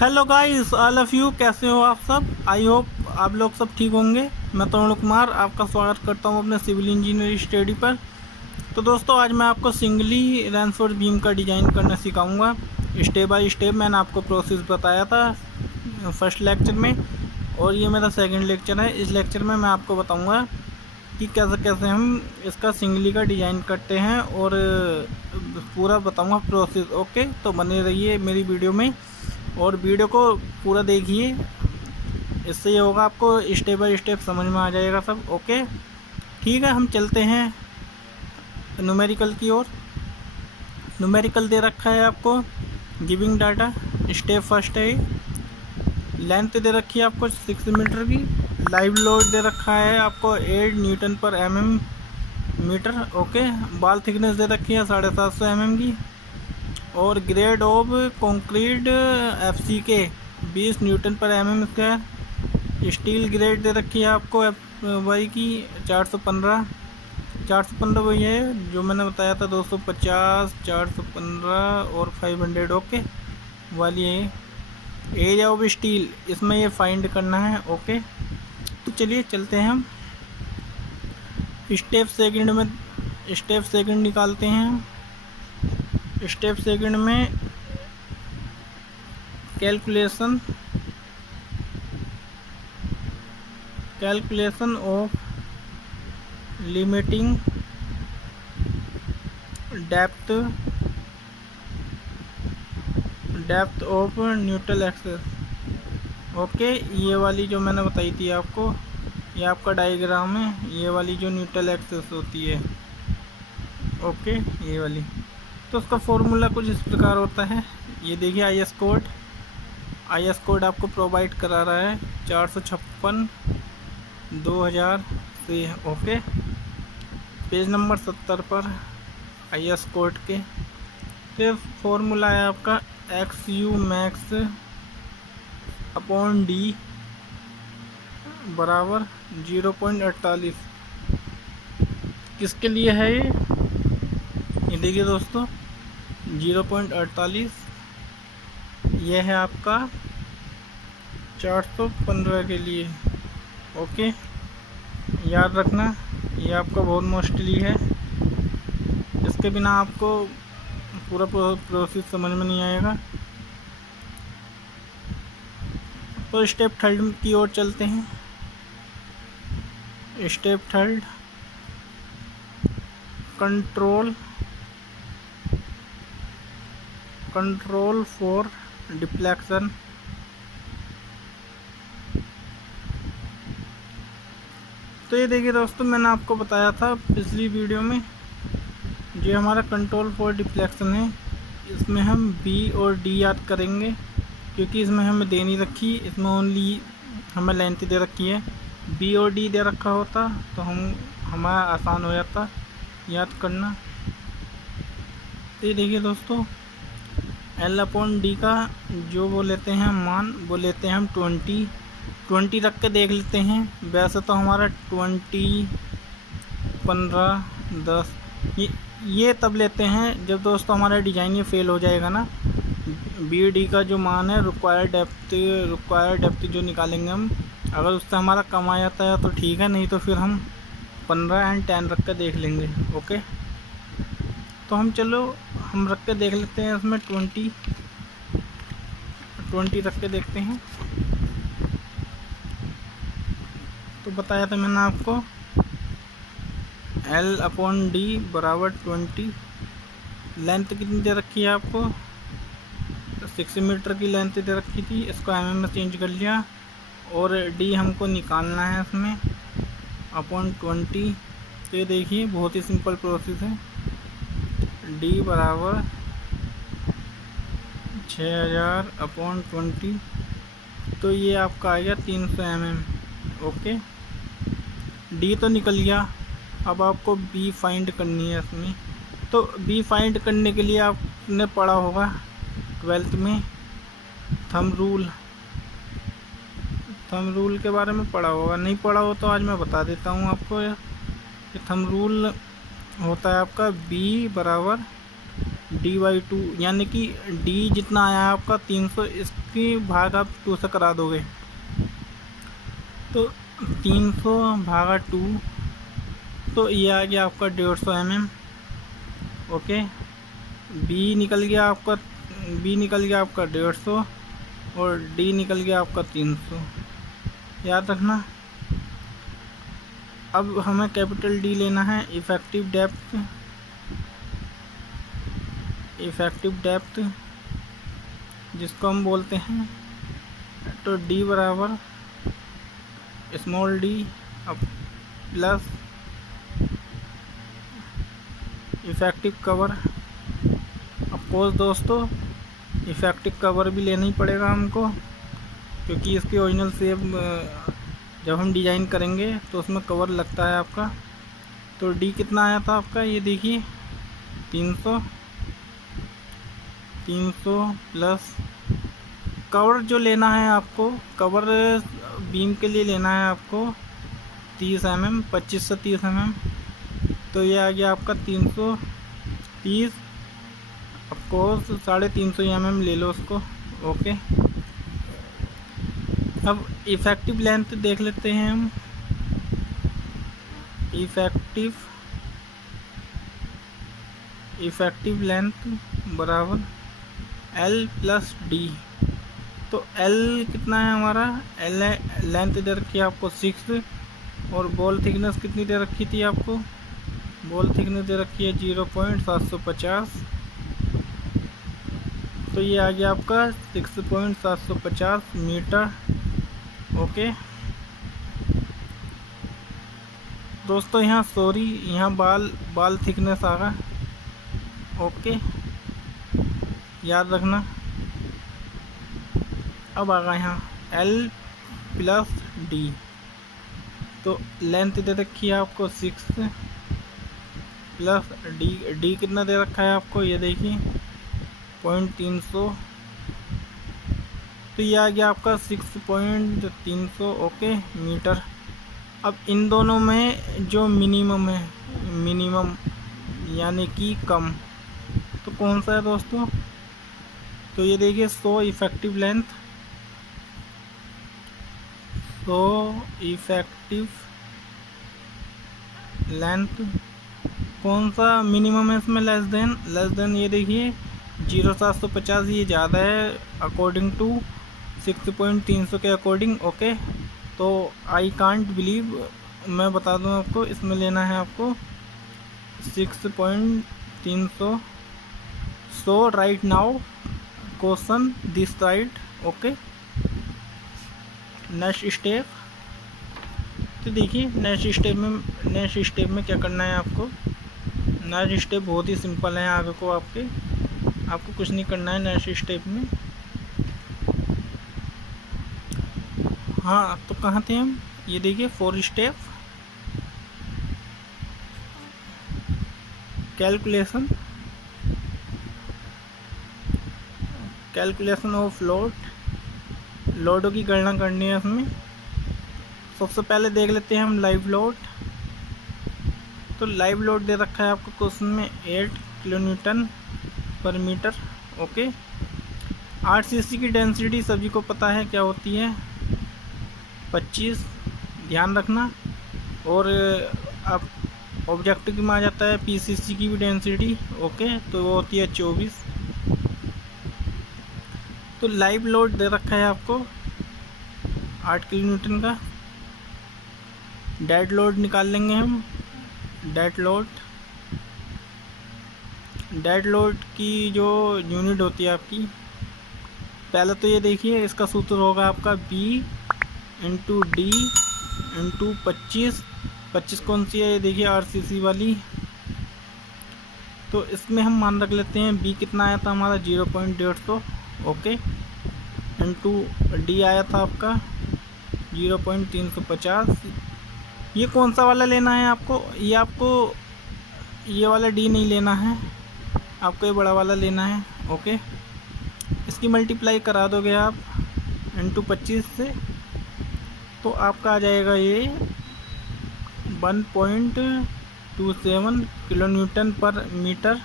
Hello guys, all of you कैसे हो आप सब। आई होप आप लोग सब ठीक होंगे। मैं तरुण कुमार आपका स्वागत करता हूं अपने सिविल इंजीनियरिंग स्टडी पर। तो दोस्तों, आज मैं आपको सिंगली रेनफोर्स बीम का डिज़ाइन करना सिखाऊंगा। स्टेप बाय स्टेप मैंने आपको प्रोसेस बताया था फर्स्ट लेक्चर में, और ये मेरा सेकंड लेक्चर है। इस लेक्चर में मैं आपको बताऊंगा कि कैसे कैसे हम इसका सिंगली का डिज़ाइन करते हैं, और पूरा बताऊंगा प्रोसेस। ओके, तो बने रहिए मेरी वीडियो में और वीडियो को पूरा देखिए। इससे ये होगा, आपको स्टेप बाय स्टेप समझ में आ जाएगा सब। ओके ठीक है, हम चलते हैं न्यूमेरिकल की ओर। न्यूमेरिकल दे रखा है आपको गिविंग डाटा। स्टेप फर्स्ट है, लेंथ दे रखी है आपको 6 मीटर की। लाइव लोड दे रखा है आपको 8 न्यूटन पर मीटर। ओके, बाल थिकनेस दे रखी है 750 mm की। और grade of concrete FCK 20 Newton पर mm²। स्टील ग्रेड दे रखी है आपको वाई की 415 वही है जो मैंने बताया था, 250, 415 और 500 ओके वाली है। एरिया ऑफ स्टील इसमें ये फाइंड करना है। ओके, तो चलिए चलते हैं हम स्टेप सेकंड निकालते हैं। स्टेप सेकंड में calculation of limiting depth of neutral axis. Okay, ये वाली जो मैंने बताई थी आपको, ये आपका डायग्राम है। ये वाली जो न्यूट्रल एक्सेस होती है, ओके ये वाली, तो उसका फॉर्मूला कुछ इस प्रकार होता है। ये देखिए IS कोड आपको प्रोवाइड करा रहा है 456/2000 से। ओके, पेज नंबर 70 पर IS कोड के। तो फॉर्मूला है आपका XU मैक्स अपॉन D बराबर 0.48। किसके लिए है ये देखिए दोस्तों, 0.48 यह है आपका 415 के लिए। ओके, याद रखना, ये आपका बहुत मोस्टली है। इसके बिना आपको पूरा प्रोसेस समझ में नहीं आएगा। तो स्टेप थर्ड की ओर चलते हैं। Step third, control for deflection. तो ये देखिए दोस्तों, मैंने आपको बताया था पिछली वीडियो में, जो हमारा कंट्रोल फॉर डिफ्लेक्शन है, इसमें हम B और D याद करेंगे, क्योंकि इसमें हमें दे नहीं रखी, इसमें ओनली हमें लेंथ दे रखी है। B और D दे रखा होता तो हमारा आसान हो जाता याद करना। तो ये देखिए दोस्तों, L/D का जो वो लेते हैं मान, वो लेते हैं हम 20 रख के देख लेते हैं। वैसे तो हमारा 20, 15, 10 ये तब लेते हैं जब दोस्तों हमारा डिज़ाइन ये फेल हो जाएगा ना। BD का जो मान है रिक्वायर्ड डेप्थ जो निकालेंगे हम, अगर उससे हमारा कम आ जाता है तो ठीक है, नहीं तो फिर हम 15 और 10 रख के देख लेंगे। ओके, तो हम रख के देख लेते हैं। इसमें 20 रख के देखते हैं। तो बताया था मैंने आपको L/D बराबर 20। लेंथ कितनी दे रखी है आपको, 6 मीटर की लेंथ दे रखी थी, इसको mm में चेंज कर लिया। और D हमको निकालना है इसमें अपॉन 20। तो ये देखिए बहुत ही सिंपल प्रोसेस है। D बराबर 6000/20, तो ये आपका आ गया 300 mm। ओके, D तो निकल गया। अब आपको B फाइंड करनी है इसमें। तो B फाइंड करने के लिए आपने पढ़ा होगा 12th में थंब रूल के बारे में पढ़ा होगा। नहीं पढ़ा हो तो आज मैं बता देता हूँ आपको। ये थंब रूल होता है आपका B बराबर dy/2, यानी कि d जितना आया है आपका 300, इसकी भाग आप 2 से करा दोगे तो 300 भागा 2, तो ये आ गया आपका 150 mm। ओके, b निकल गया आपका 150 और d निकल गया आपका 300, याद रखना। अब हमें कैपिटल D लेना है, इफ़ेक्टिव डेप्थ जिसको हम बोलते हैं, तो D बराबर स्मॉल d अब प्लस इफ़ेक्टिव कवर। अफकोर्स दोस्तों, इफ़ेक्टिव कवर भी लेना ही पड़ेगा हमको, क्योंकि इसकी ओरिजिनल शेप जब हम डिज़ाइन करेंगे तो उसमें कवर लगता है आपका। तो D कितना आया था आपका, ये देखिए 300 प्लस कवर जो लेना है आपको, कवर बीम के लिए लेना है आपको 30 mm, 25 से 30 mm। तो ये आ गया आपका 330, ऑफकोर्स 350 mm ले लो उसको। ओके, अब इफ़ेक्टिव लेंथ देख लेते हैं हम। इफ़ेक्टिव लेंथ बराबर L प्लस D। तो L कितना है हमारा, L लेंथ दे रखी है आपको 6, और बॉल थिकनेस कितनी दे रखी थी आपको, बॉल थिकनेस दे रखी है 0.750। तो ये आ गया आपका 6.750 मीटर। ओके दोस्तों, यहाँ बाल थिकनेस आ रहा। ओके, याद रखना। अब आ गया यहाँ L प्लस D। तो लेंथ दे रखी है आपको 6 प्लस D कितना दे रखा है आपको, ये देखिए 0.300। तो ये आ गया आपका 6.300 ओके मीटर। अब इन दोनों में जो मिनिमम यानी कि कम, तो कौन सा है दोस्तों, तो ये देखिए 100 इफ़ेक्टिव लेंथ कौन सा मिनिमम है इसमें, लेस देन ये देखिए 0.750, ये ज़्यादा है अकॉर्डिंग टू 6.300 के अकॉर्डिंग। ओके, तो आई कांट बिलीव, मैं बता दूं आपको, इसमें लेना है आपको 6.300। So right now question this side. Okay, next step. तो देखिए नेक्स्ट स्टेप में क्या करना है आपको। नेक्स्ट स्टेप बहुत ही सिंपल है, आगे को आपको कुछ नहीं करना है नेक्स्ट स्टेप में। हाँ, तो कहाँ थे हम, ये देखिए 4 स्टेप। कैलकुलेशन ऑफ लोडों की गणना करनी है इसमें। सबसे पहले देख लेते हैं हम लाइव लोड। तो लाइव लोड दे रखा है आपको क्वेश्चन में 8 किलोन्यूटन पर मीटर। ओके, 8 cc की डेंसिटी सभी को पता है क्या होती है, 25, ध्यान रखना। और अब ऑब्जेक्टिव में आ जाता है PCC की भी डेंसिटी। ओके, तो वो होती है 24। तो लाइव लोड दे रखा है आपको 8 किलोन्यूटन का। डेड लोड निकाल लेंगे हम। डेड लोड की जो यूनिट होती है आपकी, पहले तो ये देखिए इसका सूत्र होगा आपका B इंटू D इंटू 25 कौन सी है, ये देखिए RCC वाली। तो इसमें हम मान रख लेते हैं B कितना आया था हमारा 0.150। ओके, इंटू D आया था आपका 0.350। ये कौन सा वाला लेना है आपको, ये वाला D नहीं लेना है आपको, ये बड़ा वाला लेना है। ओके, इसकी मल्टीप्लाई करा दोगे आप इंटू 25 से, तो आपका आ जाएगा ये 1.27 किलोन्यूटन पर मीटर।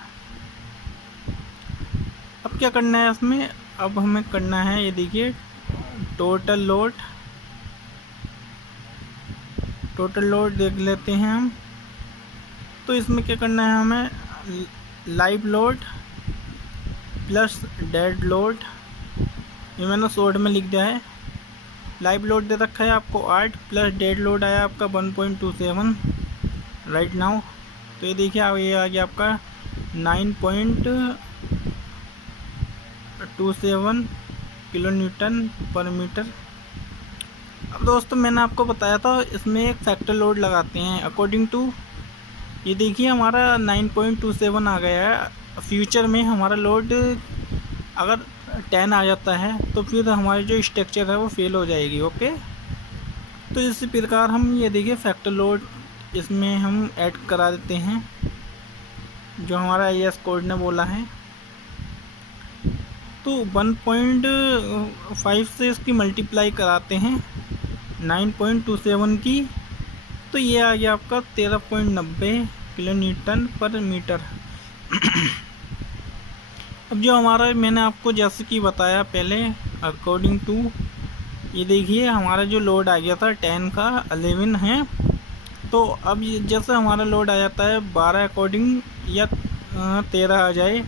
अब क्या करना है इसमें, अब हमें करना है ये देखिए टोटल लोड देख लेते हैं हम। तो इसमें क्या करना है हमें, live load plus dead load, ये मैंने शॉर्ट में लिख दिया है। लाइव लोड दे रखा है आपको 8 प्लस डेड लोड आया आपका 1.27 राइट नाउ। तो ये देखिए अब ये आ गया आपका 9.27 किलो न्यूटन पर मीटर। अब दोस्तों मैंने आपको बताया था इसमें एक फैक्टर लोड लगाते हैं अकॉर्डिंग टू, ये देखिए हमारा 9.27 आ गया है। फ्यूचर में हमारा लोड अगर 10 आ जाता है तो फिर हमारी जो स्ट्रक्चर है वो फेल हो जाएगी। ओके, तो इसी प्रकार हम ये देखिए फैक्टर लोड इसमें हम ऐड करा देते हैं जो हमारा IS कोड ने बोला है। तो 1.5 से इसकी मल्टीप्लाई कराते हैं 9.27 की, तो ये आ गया आपका 13.90 किलो न्यूटन पर मीटर। अब जो हमारा मैंने आपको जैसे कि बताया पहले अकॉर्डिंग टू, ये देखिए हमारा जो लोड आ गया था 10 का 11 है। तो अब जैसे हमारा लोड आ जाता है 12 अकॉर्डिंग या 13 आ जाए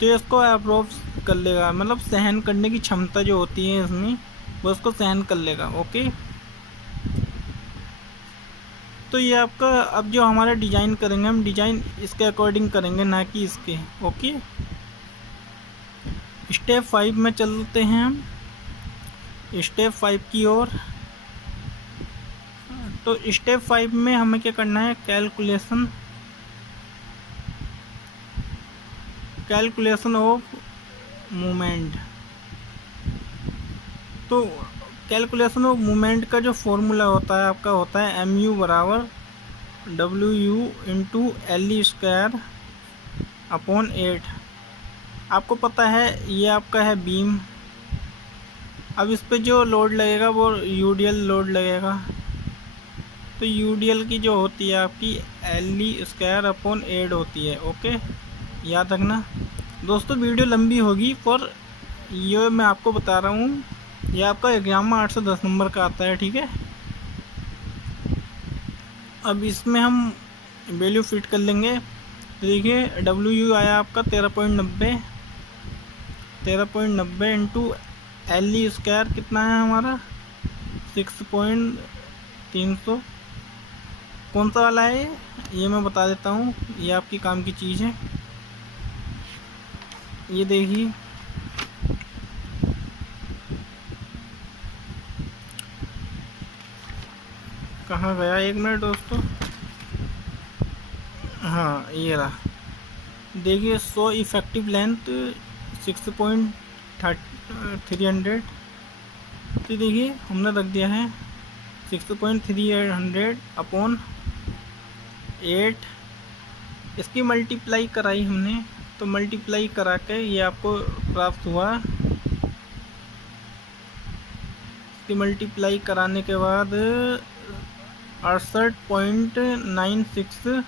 तो इसको अप्रोव्स कर लेगा, मतलब सहन करने की क्षमता जो होती है इसमें वो उसको सहन कर लेगा। ओके, तो ये आपका अब जो हमारा डिज़ाइन करेंगे हम डिज़ाइन इसके अकॉर्डिंग करेंगे ना कि इसके। ओके, स्टेप 5 में चलते हैं हम, स्टेप 5 की ओर। तो स्टेप 5 में हमें क्या करना है, कैलकुलेशन ऑफ मूवमेंट। तो कैलकुलेशन ऑफ मूवमेंट का जो फॉर्मूला होता है आपका होता है MU बराबर WU इंटू LE² अपॉन 8। आपको पता है ये आपका है बीम। अब इस पे जो लोड लगेगा वो UDL लोड लगेगा। तो UDL की जो होती है आपकी LE² अपॉन 8 होती है। ओके, याद रखना दोस्तों, वीडियो लंबी होगी पर ये मैं आपको बता रहा हूँ, ये आपका एग्जाम में 8 से 10 नंबर का आता है। ठीक है, अब इसमें हम वैल्यू फिट कर लेंगे। देखिए WU आया आपका 13.90 इंटू LE² कितना है हमारा 6.300। कौन सा वाला है ये मैं बता देता हूँ, ये आपकी काम की चीज़ है। ये देखिए कहाँ गया, एक मिनट दोस्तों, हाँ ये रहा। देखिए सो इफेक्टिव लेंथ 6.300। तो देखिए हमने रख दिया है 6.300 अपॉन 8। इसकी मल्टीप्लाई कराई हमने, तो मल्टीप्लाई करा के ये आपको प्राप्त हुआ। इसकी मल्टीप्लाई कराने के बाद 68.96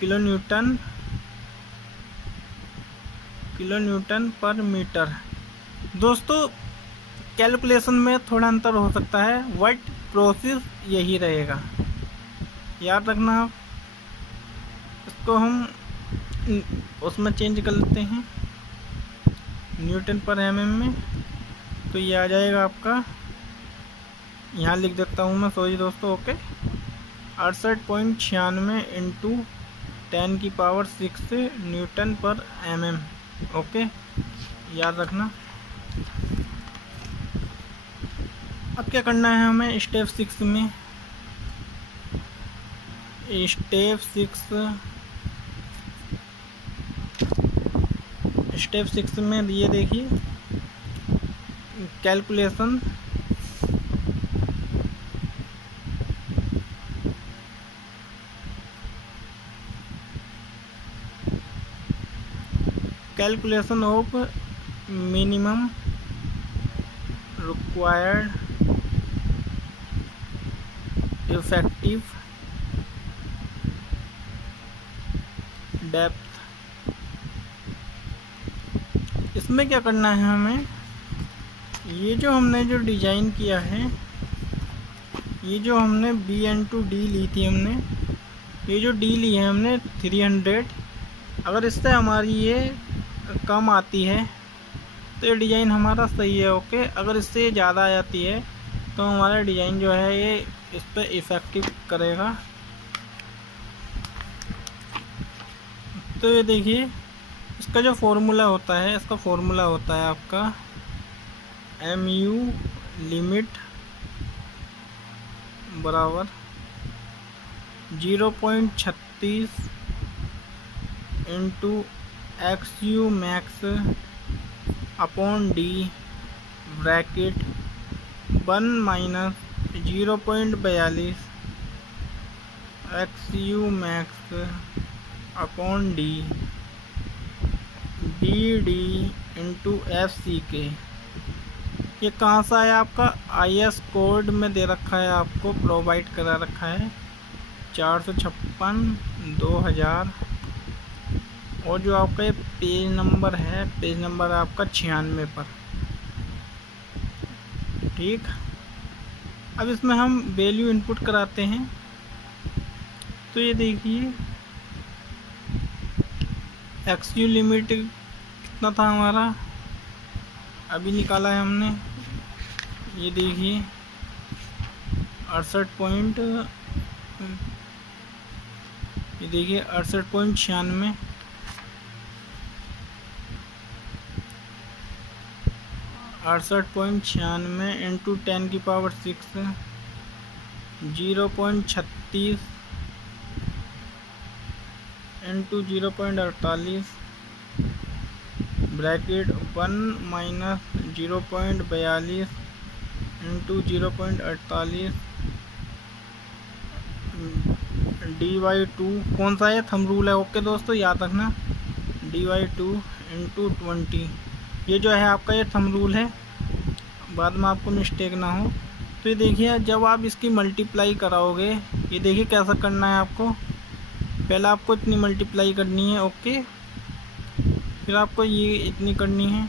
किलो न्यूटन पर मीटर। दोस्तों कैलकुलेशन में थोड़ा अंतर हो सकता है बट प्रोसेस यही रहेगा, याद रखना आप। इसको हम उसमें चेंज कर लेते हैं न्यूटन पर mm में, तो ये आ जाएगा आपका, यहाँ लिख देता हूँ मैं, सॉरी दोस्तों। ओके, 68.96 इंटू 10⁶ न्यूटन पर mm। ओके, याद रखना। अब क्या करना है हमें स्टेप 6 में, स्टेप 6 में ये देखिए calculation of minimum required effective depth इसमें क्या करना है हमें, ये जो हमने जो डिज़ाइन किया है, ये जो हमने B/2D ली थी हमने, ये जो D ली है हमने 300, अगर इससे हमारी ये कम आती है तो ये डिज़ाइन हमारा सही है। ओके, अगर इससे ये ज़्यादा आ जाती है तो हमारा डिज़ाइन जो है ये इस पर इफ़ेक्टिव करेगा। तो ये देखिए, इसका जो फॉर्मूला होता है, इसका फॉर्मूला होता है आपका MU लिमिट बराबर 0.36 into XU max upon D bracket 1 minus 0.42 XU max upon D BD into FCK। ये कहाँ सा है आपका, IS कोड में दे रखा है, आपको प्रोवाइड करा रखा है 456/2000। और जो आपका ये पेज नंबर है, पेज नंबर आपका 96 पर। ठीक, अब इसमें हम वैल्यू इनपुट कराते हैं। तो ये देखिए XU लिमिट कितना था हमारा, अभी निकाला है हमने, ये देखिए 68 ये देखिए 68.96 68.96 into 10⁶ 0.36 into 0.48 bracket 1 minus 0.42 into 0.48 D/2। कौन सा है, थंब रूल है। ओके दोस्तों, याद रखना D/2 इंटू 20। ये जो है आपका ये थंब रूल है, बाद में आपको मिस्टेक ना हो। तो ये देखिए, जब आप इसकी मल्टीप्लाई कराओगे, ये देखिए कैसा करना है आपको। पहले आपको इतनी मल्टीप्लाई करनी है, ओके, फिर आपको ये इतनी करनी है,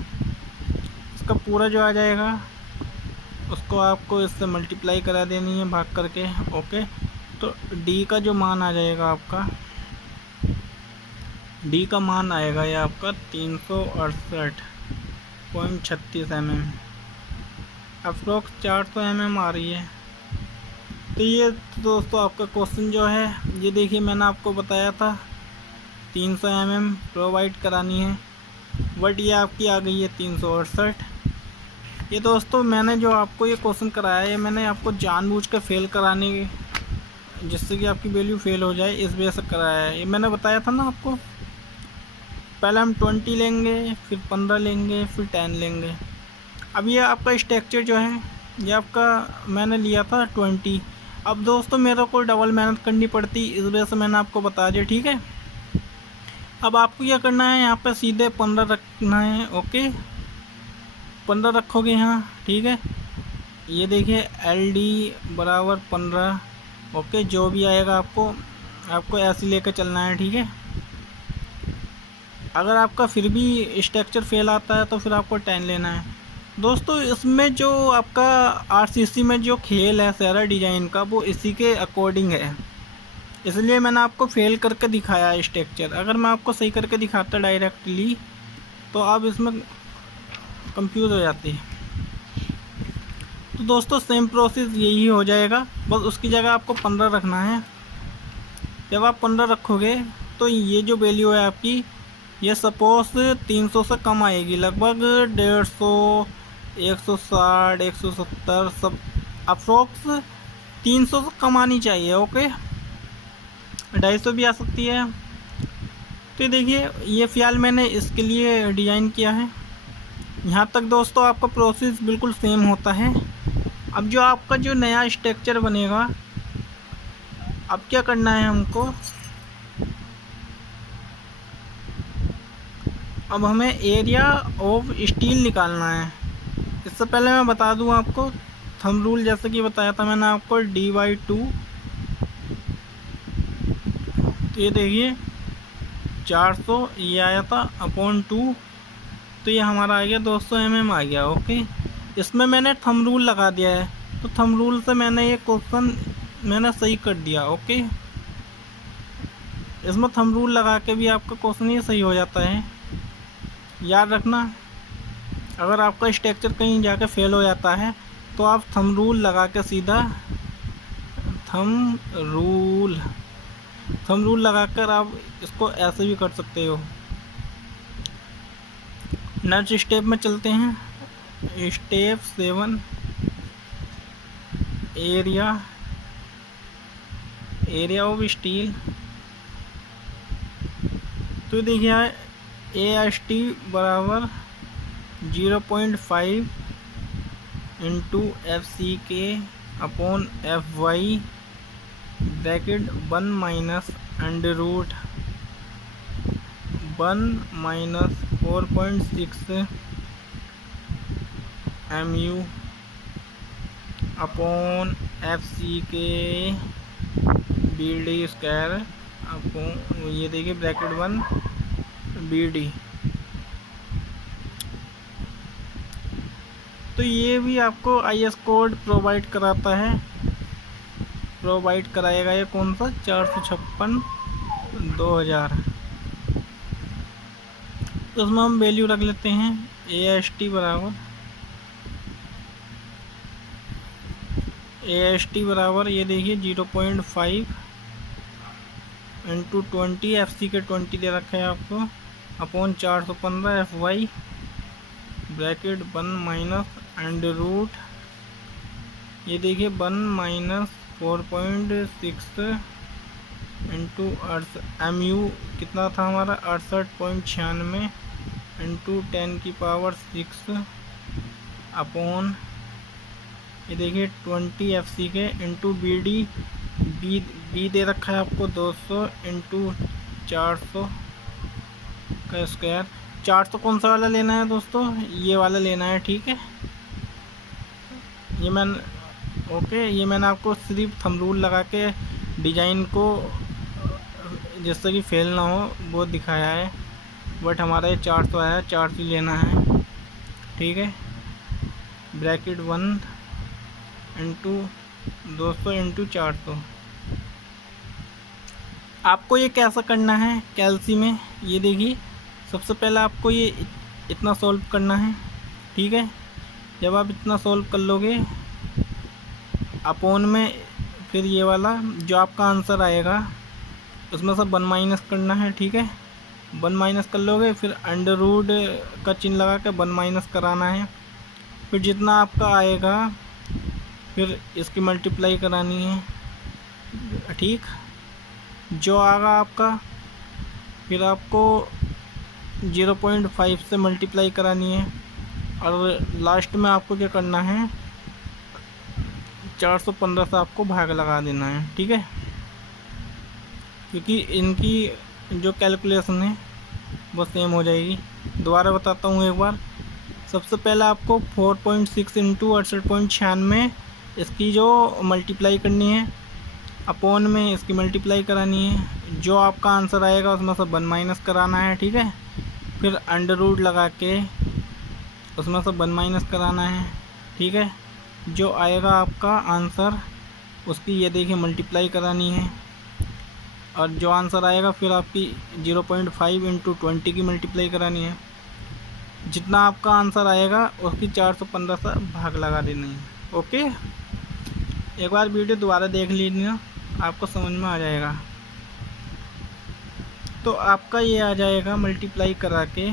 इसका पूरा जो आ जाएगा उसको आपको इससे मल्टीप्लाई करा देनी है भाग करके। ओके, तो D का जो मान आ जाएगा आपका, D का मान आएगा ये आपका 368.36 mm, अप्रोक्स 400 mm आ रही है। तो ये दोस्तों आपका क्वेश्चन जो है, ये देखिए मैंने आपको बताया था 300 mm प्रोवाइड करानी है, बट ये आपकी आ गई है 368। ये दोस्तों मैंने जो आपको ये क्वेश्चन कराया है, ये मैंने आपको जानबूझ कर फेल कराने, जिससे कि आपकी वैल्यू फेल हो जाए, इस वजह से कराया है। ये मैंने बताया था ना आपको, पहले हम 20 लेंगे, फिर 15 लेंगे, फिर 10 लेंगे। अब ये आपका स्ट्रक्चर जो है, ये आपका मैंने लिया था 20। अब दोस्तों मेरे को डबल मेहनत करनी पड़ती, इस वजह से मैंने आपको बता दिया। ठीक है, अब आपको क्या करना है, यहाँ पे सीधे 15 रखना है। ओके, 15 रखोगे यहाँ। ठीक है, ये देखिए LD बराबर 15। ओके, जो भी आएगा आपको ऐसे लेकर चलना है। ठीक है, अगर आपका फिर भी स्ट्रक्चर फेल आता है तो फिर आपको 10 लेना है। दोस्तों इसमें जो आपका RCC में जो खेल है सारा डिज़ाइन का, वो इसी के अकॉर्डिंग है, इसलिए मैंने आपको फेल करके दिखाया है स्ट्रक्चर। अगर मैं आपको सही करके दिखाता डायरेक्टली तो आप इसमें कंफ्यूज हो जाती है। तो दोस्तों सेम प्रोसेस यही हो जाएगा, बस उसकी जगह आपको 15 रखना है। जब आप 15 रखोगे तो ये जो वैल्यू है आपकी, ये सपोज 300 से कम आएगी, लगभग 150, 160, 170, सब अप्रोक्स 300 से कम आनी चाहिए। ओके, 250 भी आ सकती है। तो देखिए ये फ़िलहाल मैंने इसके लिए डिज़ाइन किया है। यहाँ तक दोस्तों आपका प्रोसेस बिल्कुल सेम होता है। अब जो आपका जो नया स्ट्रक्चर बनेगा, अब क्या करना है हमको, अब हमें एरिया ऑफ स्टील निकालना है। इससे पहले मैं बता दूं आपको थंब रूल, जैसे कि बताया था मैंने आपको D/2। तो ये देखिए 400 ये आया था अपॉन 2 तो ये हमारा आ गया 200 mm आ गया। ओके, इसमें मैंने थंब रूल लगा दिया है, तो थंब रूल से मैंने ये क्वेश्चन मैंने सही कर दिया। ओके, इसमें थंब रूल लगा के भी आपका क्वेश्चन ये सही हो जाता है। याद रखना, अगर आपका स्ट्रक्चर कहीं जाके फेल हो जाता है तो आप थंब रूल लगा के सीधा थंब रूल लगाकर आप इसको ऐसे भी कर सकते हो। नेक्स्ट स्टेप में चलते हैं। Step 7, area of steel. तो देखिए AST बराबर 0.5 into FCK upon FY bracket 1 minus under root 1 minus 4.6 MU upon FCK BD square upon ये देखिए ब्रैकेट 1 BD। तो ये भी आपको IS कोड प्रोवाइड कराएगा। ये कौन सा 456/2000। तो उसमें हम वैल्यू रख लेते हैं। AST बराबर ये देखिए 0.5 इंटू 20 FCK 20 दे रखा है आपको upon 415 FY bracket 1 minus under root ये देखिए 1 माइनस 4.6 इंटू MU कितना था हमारा 68.96 इंटू 10⁻6 अपॉन ये देखिए 20 FCK इंटू BD बी दे रखा है आपको 200 इंटू 400 का स्क्वायर। 400 कौन सा वाला लेना है दोस्तों, ये वाला लेना है, ठीक है। ये मैंने आपको सिर्फ थंब रूल लगा के डिजाइन को जिससे कि फेल ना हो वो दिखाया है, बट हमारा ये 400 आया, 400 लेना है, ठीक है। Bracket 1 into 200 into 400। आपको ये कैसा करना है कैलसी में, ये देखिए सबसे पहले आपको ये इतना सॉल्व करना है, ठीक है। जब आप इतना सॉल्व कर लोगे अपोन में फिर ये वाला जो आपका आंसर आएगा उसमें से 1 माइनस करना है, ठीक है। 1 माइनस कर लोगे फिर अंडर रूट का चिन्ह लगा के 1 माइनस कराना है। फिर जितना आपका आएगा फिर इसकी मल्टीप्लाई करानी है, ठीक। जो आएगा आपका फिर आपको 0.5 से मल्टीप्लाई करानी है और लास्ट में आपको क्या करना है 415 से आपको भाग लगा देना है, ठीक है। क्योंकि इनकी जो कैलकुलेशन है वो सेम हो जाएगी। दोबारा बताता हूँ एक बार। सबसे पहले आपको 4.6 इंटू 68.96 इसकी जो मल्टीप्लाई करनी है, अपोन में इसकी मल्टीप्लाई करानी है। जो आपका आंसर आएगा उसमें से 1 माइनस कराना है, ठीक है। फिर अंडर रूट लगा के उसमें से 1 माइनस कराना है, ठीक है। जो आएगा आपका आंसर उसकी ये देखिए मल्टीप्लाई करानी है और जो आंसर आएगा फिर आपकी 0.5 इंटू 20 की मल्टीप्लाई करानी है। जितना आपका आंसर आएगा उसकी 415 से भाग लगा देनी है, ओके। एक बार वीडियो दोबारा देख लीजिए, आपको समझ में आ जाएगा। तो आपका ये आ जाएगा मल्टीप्लाई करा के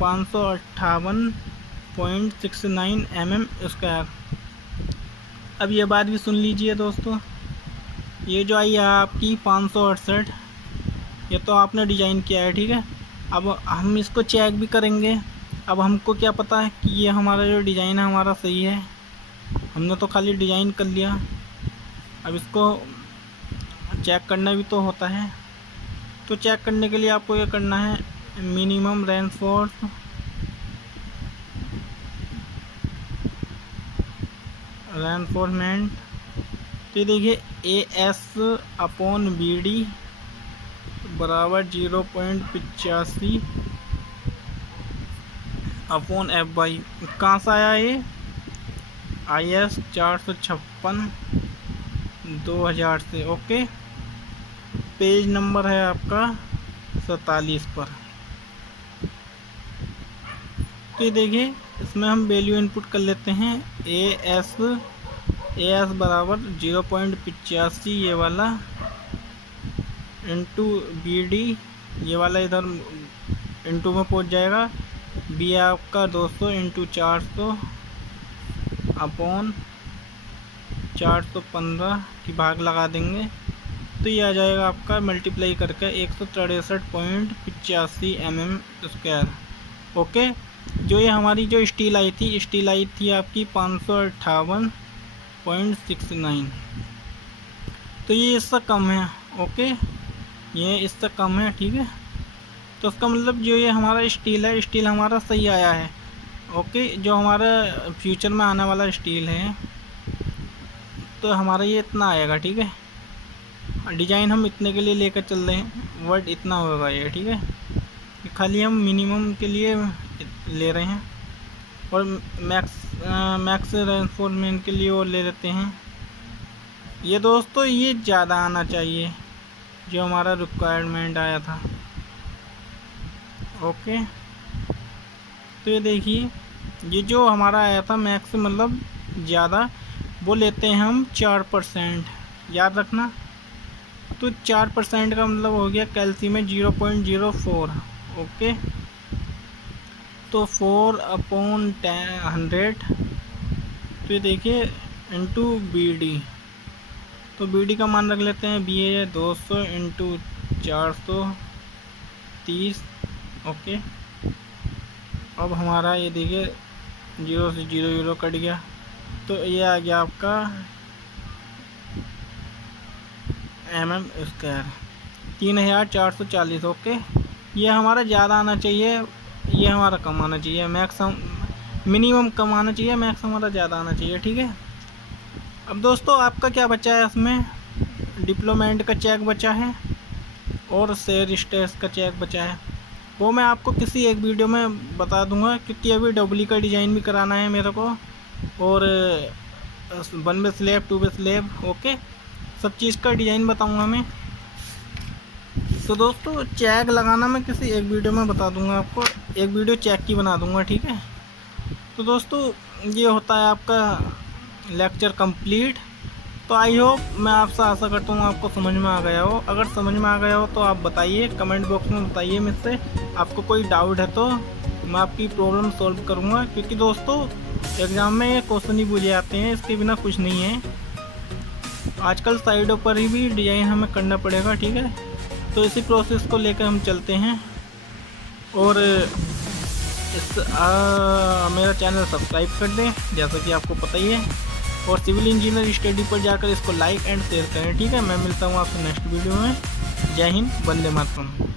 558.69 mm स्क्वायर। अब ये बात भी सुन लीजिए दोस्तों, ये जो आई है आपकी 568, ये तो आपने डिज़ाइन किया है, ठीक है। अब हम इसको चेक भी करेंगे। अब हमको क्या पता है कि ये हमारा जो डिज़ाइन है हमारा सही है, हमने तो खाली डिज़ाइन कर लिया। अब इसको चेक करना भी तो होता है। तो चेक करने के लिए आपको ये करना है मिनिमम रेनफोर्समेंट। तो देखिए AS अपॉन BD बराबर 0.85 अपॉन एफ बाई, कहाँ से आया ये, IS 456 2000 से। ओके, पेज नंबर है आपका 47 पर। तो ये देखिए, इसमें हम वैल्यू इनपुट कर लेते हैं। AS बराबर 0.85 ये वाला, इंटू BD ये वाला इधर इंटू में पहुंच जाएगा। B आपका 200 इंटू 400 अपॉन 415 की भाग लगा देंगे, तो ये आ जाएगा आपका मल्टीप्लाई करके 163.85 mm²। ओके, जो ये हमारी जो स्टील आई थी आपकी 558.69, तो ये इससे कम है। ओके, ये इससे कम है, ठीक है। तो इसका मतलब जो ये हमारा स्टील है, स्टील हमारा सही आया है। ओके, जो हमारा फ्यूचर में आने वाला स्टील है, तो हमारा ये इतना आएगा, ठीक है। डिज़ाइन हम इतने के लिए लेकर चल रहे हैं, वर्ड इतना होगा ये, ठीक है। खाली हम मिनिमम के लिए ले रहे हैं, और मैक्स रेनफोर्समेंट के लिए वो ले लेते हैं। ये दोस्तों ये ज़्यादा आना चाहिए जो हमारा रिक्वायरमेंट आया था। ओके, तो ये देखिए, ये जो हमारा आया था मैक्स मतलब ज़्यादा, वो लेते हैं हम 4%, याद रखना। तो 4% का मतलब हो गया कैल्शियम में 0.04। ओके, तो 4/100, तो ये देखिए इंटू BD, तो BD का मान रख लेते हैं, BA है 200 इंटू 430। ओके, अब हमारा ये देखिए 0 से 0 कट गया, तो ये आ गया आपका mm², 3440। ओके, ये हमारा ज़्यादा आना चाहिए, ये हमारा कम आना चाहिए। मैक्सिमम मिनिमम कम आना चाहिए, मैक्सिमम हमारा ज़्यादा आना चाहिए, ठीक है। अब दोस्तों आपका क्या बचा है, इसमें डिप्लोमेंट का चेक बचा है और शेयर स्टेटस का चेक बचा है। वो मैं आपको किसी एक वीडियो में बता दूंगा, क्योंकि अभी डब्ली का डिज़ाइन भी कराना है मेरे को, और 1 वे स्लैब 2 वे स्लैब। ओके, सब चीज़ का डिज़ाइन बताऊंगा मैं। तो दोस्तों चेक लगाना मैं किसी एक वीडियो में बता दूंगा आपको, एक वीडियो चेक की बना दूंगा, ठीक है। तो दोस्तों ये होता है आपका लेक्चर कंप्लीट। तो आई होप, मैं आपसे आशा करता हूँ आपको समझ में आ गया हो। अगर समझ में आ गया हो तो आप बताइए, कमेंट बॉक्स में बताइए मुझसे। आपको कोई डाउट है तो मैं आपकी प्रॉब्लम सॉल्व करूँगा, क्योंकि दोस्तों एग्ज़ाम में ये क्वेश्चन ही पूछे जाते हैं, इसके बिना कुछ नहीं है। आजकल साइडों पर ही भी डिज़ाइन हमें करना पड़ेगा, ठीक है। तो इसी प्रोसेस को लेकर हम चलते हैं, और मेरा चैनल सब्सक्राइब कर दें जैसा कि आपको पता ही है, और सिविल इंजीनियर स्टडी पर जाकर इसको लाइक एंड शेयर करें, ठीक है। मैं मिलता हूँ आपसे नेक्स्ट वीडियो में। जय हिंद, वंदे मातरम।